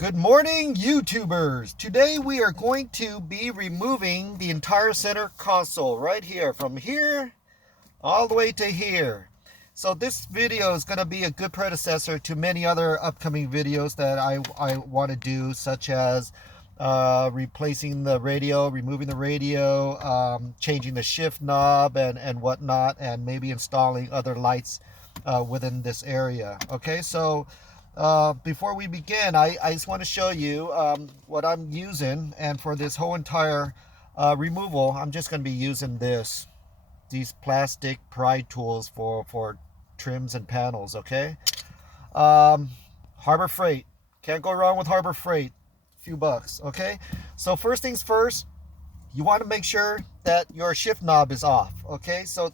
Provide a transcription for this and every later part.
Good morning, YouTubers. Today we are going to be removing the entire center console right here, from here all the way to here. So this video is going to be a good predecessor to many other upcoming videos that I want to do, such as replacing the radio, removing the radio, changing the shift knob and whatnot, and maybe installing other lights within this area. Okay, so before we begin, I just want to show you what I'm using, and for this whole entire removal, I'm just going to be using these plastic pry tools for trims and panels. Okay, Harbor Freight, can't go wrong with Harbor Freight. A few bucks. Okay, so first things first, you want to make sure that your shift knob is off. Okay, so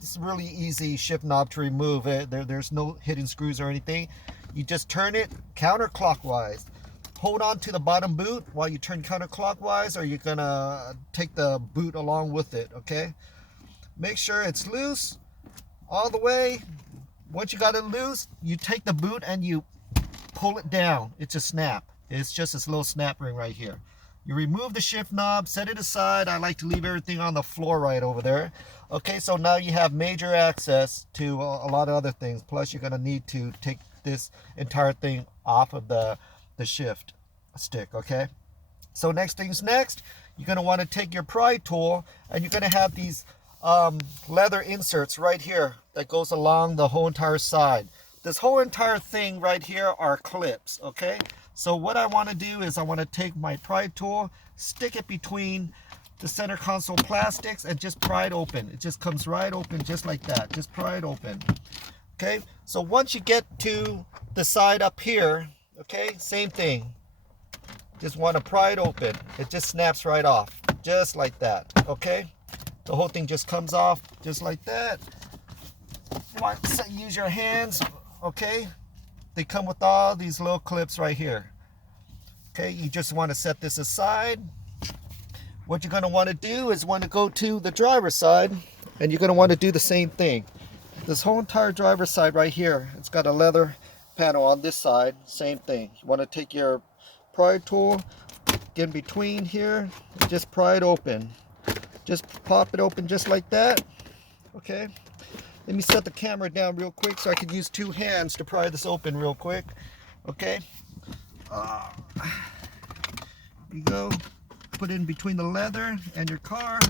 it's a really easy shift knob to remove. There's no hidden screws or anything. You just turn it counterclockwise. Hold on to the bottom boot while you turn counterclockwise, or you're gonna take the boot along with it. Okay, make sure it's loose all the way. Once you got it loose, you take the boot and you pull it down. It's a snap. It's just this little snap ring right here. You remove the shift knob, set it aside. I like to leave everything on the floor right over there. Okay, so now you have major access to a lot of other things. Plus, you're gonna need to take this entire thing off of the shift stick. Okay, so next things next, you're gonna want to take your pry tool, and you're gonna have these leather inserts right here that goes along the whole entire side. This whole entire thing right here are clips. Okay, so what I want to do is I want to take my pry tool, stick it between the center console plastics, and just pry it open. It just comes right open, just like that. Just pry it open. Okay, so once you get to the side up here, okay, same thing. Just want to pry it open. It just snaps right off, just like that. Okay, the whole thing just comes off just like that. You want to use your hands. Okay, they come with all these little clips right here. Okay, you just want to set this aside. What you're going to want to do is want to go to the driver's side, and you're going to want to do the same thing. This whole entire driver's side right here, it's got a leather panel on this side. Same thing. You want to take your pry tool, get in between here, and just pry it open. Just pop it open just like that. Okay, let me set the camera down real quick so I can use two hands to pry this open real quick. Okay, here you go. Put it in between the leather and your car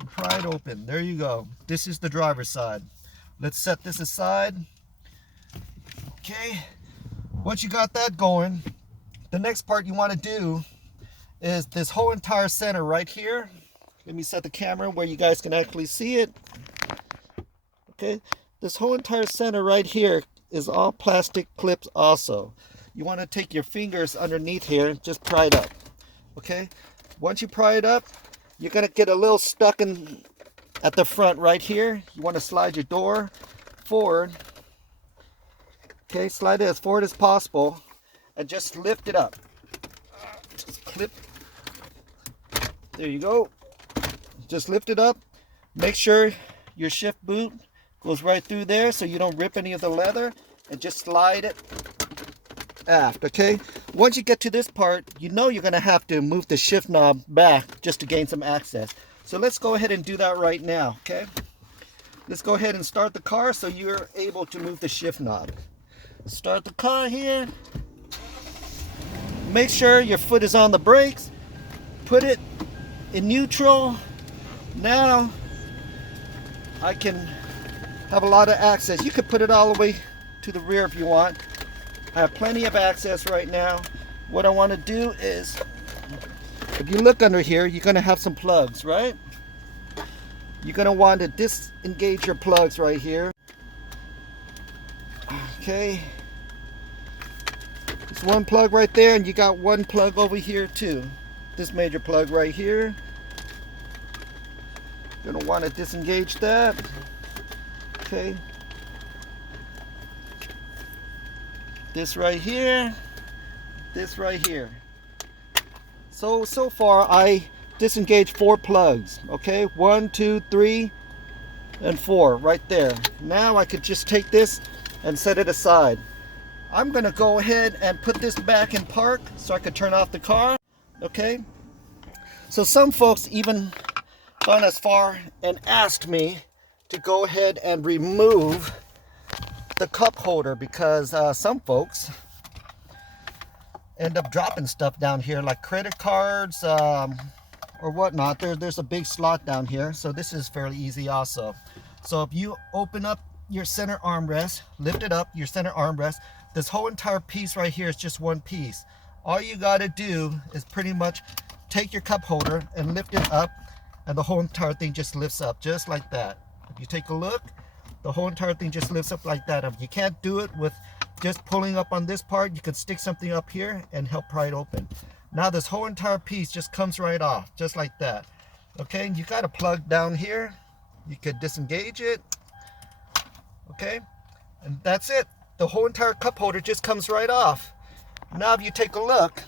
and pry it open. There you go. This is the driver's side. Let's set this aside. Okay, once you got that going, the next part you want to do is this whole entire center right here. Let me set the camera where you guys can actually see it. Okay, this whole entire center right here is all plastic clips also. You want to take your fingers underneath here and just pry it up. Okay, once you pry it up, you're going to get a little stuck in at the front right here. You want to slide your door forward. Okay, slide it as forward as possible and just lift it up. Just clip. There you go. Just lift it up. Make sure your shift boot goes right through there so you don't rip any of the leather, and just slide it aft. Okay, once you get to this part, you know you're going to have to move the shift knob back just to gain some access. So let's go ahead and do that right now. Okay, let's go ahead and start the car so you're able to move the shift knob. Start the car here. Make sure your foot is on the brakes. Put it in neutral. Now I can have a lot of access. You could put it all the way to the rear if you want. I have plenty of access right now. What I want to do is, if you look under here, you're going to have some plugs, right? You're going to want to disengage your plugs right here. Okay. There's one plug right there, and you got one plug over here too. This major plug right here. You're going to want to disengage that. Okay. This right here. This right here. So far I disengaged 4 plugs. Okay, 1, 2, 3, and 4 right there. Now I could just take this and set it aside. I'm gonna go ahead and put this back in park so I could turn off the car. Okay, so some folks even gone as far and asked me to go ahead and remove the cup holder, because some folks end up dropping stuff down here like credit cards or whatnot. There's a big slot down here, so this is fairly easy also. So if you open up your center armrest, lift it up, your center armrest, this whole entire piece right here is just one piece. All you got to do is pretty much take your cup holder and lift it up, and the whole entire thing just lifts up just like that. If you take a look, the whole entire thing just lifts up like that. If you can't do it with just pulling up on this part, you could stick something up here and help pry it open. Now this whole entire piece just comes right off, just like that. Okay, you got a plug down here. You could disengage it. Okay, and that's it. The whole entire cup holder just comes right off. Now if you take a look,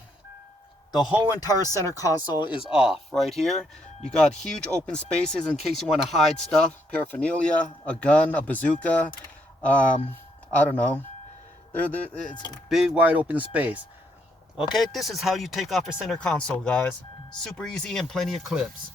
the whole entire center console is off right here. You got huge open spaces in case you want to hide stuff, paraphernalia, a gun, a bazooka, I don't know. It's a big wide open space. Okay, this is how you take off a center console, guys. Super easy and plenty of clips.